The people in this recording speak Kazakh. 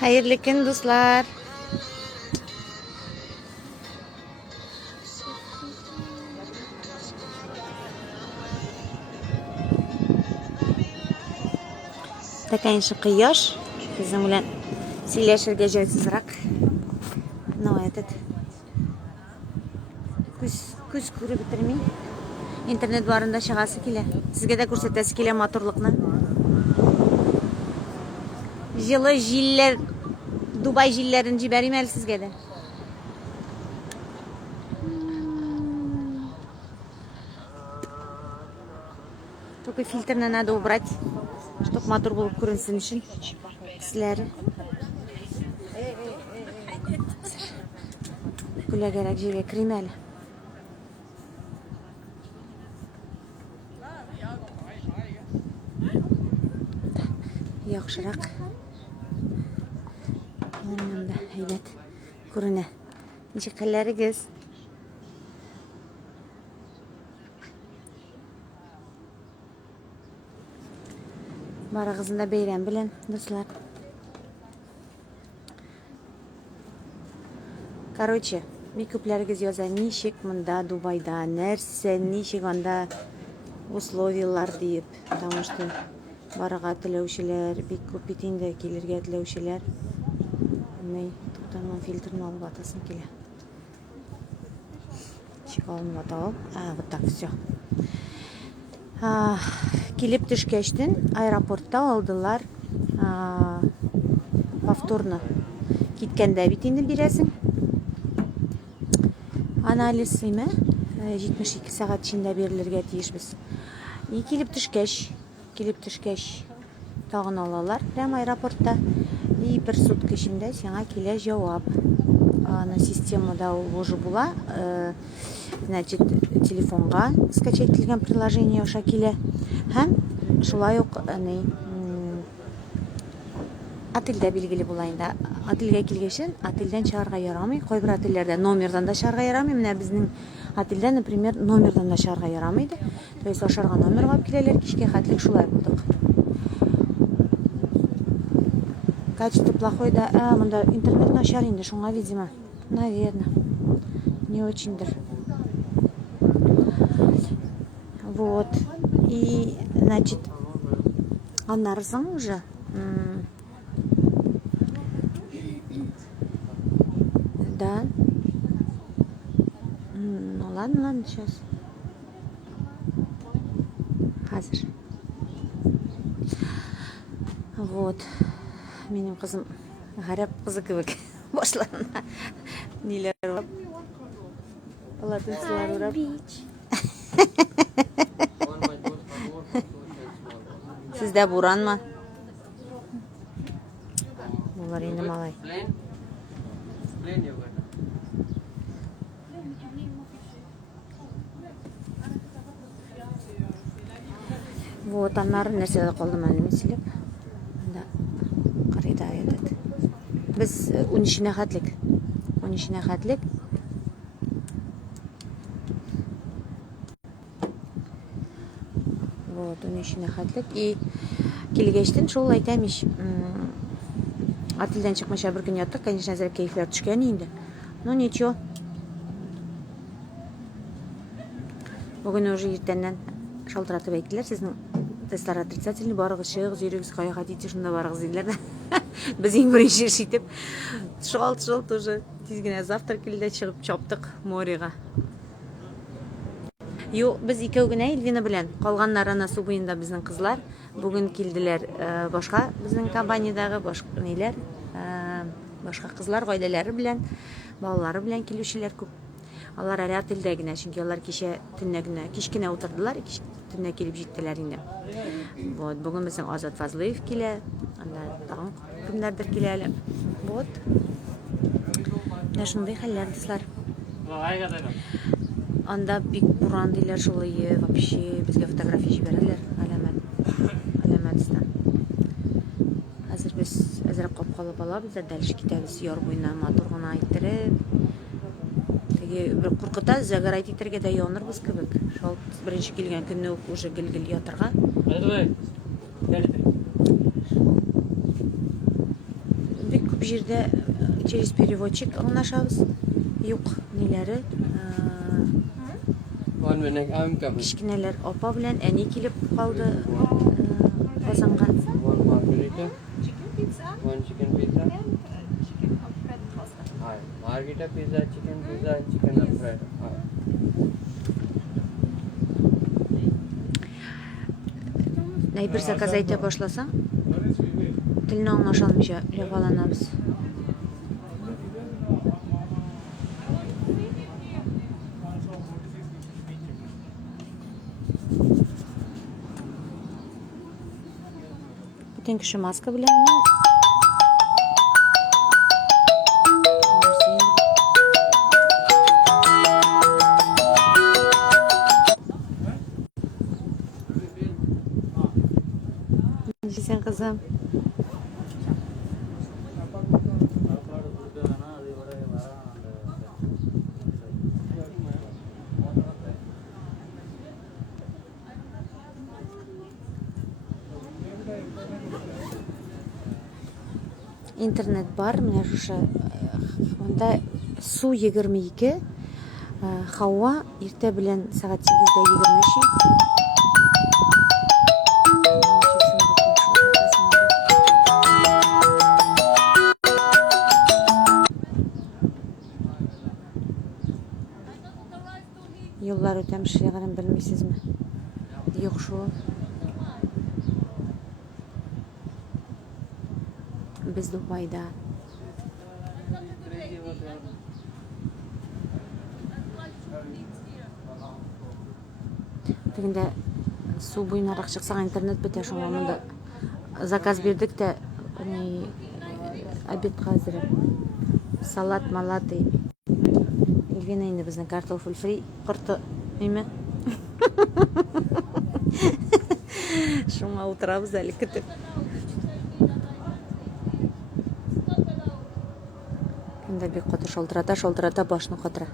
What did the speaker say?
Hayırlı gün dostlar. Takayın şu kıyır. Bizim bilen sileşirge joysuzrak. Navayatet. Күз көріп бітірмей. Интернет барында шығасы келе. Сізге де көрсетесі келе моторлықны. Жылы жиллер, Дубай жиллерін жіберейм әлі сізге де. Только фильтрны надо убрать, чтобы мотор болып көрінсін үшін. Кісілері. Күлі керек жерге кірейм әлі. Яқшырақ. Онымда әйбет көріне. Неше қаларығыз? Барығызында бейрен білін, достар. Короче, мекөплеріңіз яза нешек мұнда Дубайда, нәрсе, нешек анда условиялар дейіп. Потому что барыға тілеушілер, бек көп бетінде келерге тілеушілер. Мен тұқтанман фильтрін алып атасын келе. Шек алынып атауып. Вот так, все. Келіп түшкештін аэропортта алдылар повторно кеткенде бетінде бересің. Анализ сыймы 72 сағат ішінде берілерге тиішбіз. Келіп түшкеш тағын алалар прям аэропортта. И бір сутка ішінде сеңа келе жауап. На системада уже була. Значит, телефонға скачать етілген приложение оша келе. Һәм шулай ук ательдә белгілі болайында. Ательге келгешін, ательден шығарға ярамай. Қой бір ательдерде номердан да шығарға ярамай. Міне біздің ательде, например, номердан да шығарға ярамайды. То есть ошарға номер қап келелер, кешке хәтлік шулай болдық. Качество плохой да, мұнда интернет нашар енді, шуңа, видимо. Наверное. Не очень-дір. Вот. И, значит, анарзың уже. Да. Ну ладно, сейчас. Хазір. Вот. Менің қызым ғарап қызы кебек. Башларына нелер ұрап. Полотенцелар ұрап. Сізде буран ма? Олар енді малай. Вот, анар нәрседе қалды мәлім еселеп. Қарайда ayetеді. Біз 13-не қатлік. 13-не қатлік. Вот, 13-не қатлік. И келгештен шол айтамеш. Ательден шықмаша бір күн яттық. Конечно, әзіріп кейфлер түшкен енді. Но ничего. Бүгін уже ертеннен шалтыратып әйттілер. Сіздің тесттар отрицательный барығыз, шығығыз, үйрегіз, қаяға дейті, шында барығыз дейділер. Біз ең бірінші шетіп, шолт уже тезгіне завтра келді шығып чаптық морыға. Біз екеугіне Эльвина білен, қалғанлар ана су бойында біздің қызлар. Бүгін келділер башқа біздің компаниядағы башқа қызлар ғойдалары білен, балалары білен келушілер көп. Алар әрі ательдегіне, çünkü алар кеше түннегіне, кешкіне отырдылар, түнне келіп жеттілер енді. Вот, бүгін біздің Азат Фазлыев келе, тағын күмдердір келе әлі. Вот. Шындай хәлләр, дислар. Анда бик буран дейлер шулайы, вообще бізге фотография жіберелер, әлемәт істен. Әзір біз әзіріп қоп калып алабыз да дальше китәбез яр буена матур гына иттереп. Теге бер куркыта, загарать итәргә дә янырбыз кебек. Шул беренче килгән көнне үк уже гел-гел ятырга. Бик күп җирдә через переводчик аңлашабыз. Юк, ниләре? Кичкенәләр апа белән әни килеп калды Казанга. Chicken pizza. One chicken pizza. And chicken Alfredo pasta. Hi. Margherita pizza, and chicken Alfredo. Hi. Нәй бер заказ әйтә башласаң, телне аңлашалмыйча җаваланабыз. Бүтән кеше маска белән Sen kızım. Интернет бар, менә шушы. Монда су 22, һава иртә белән сәгать 8-дә 23. Yollar ötəmişliklərini bilmirsizmi? Yox şu. Biz Dubayda. Дегенде су буйнарак чыксаң интернет бетә, шуңа монда заказ бирдек тә, обед хәзер. Салат, малаты. Эльвина инде безнең картофель фри корты, әйме? Шуңа утырабыз әле көтеп. Кемдә бик каты шалтырата башны катыра.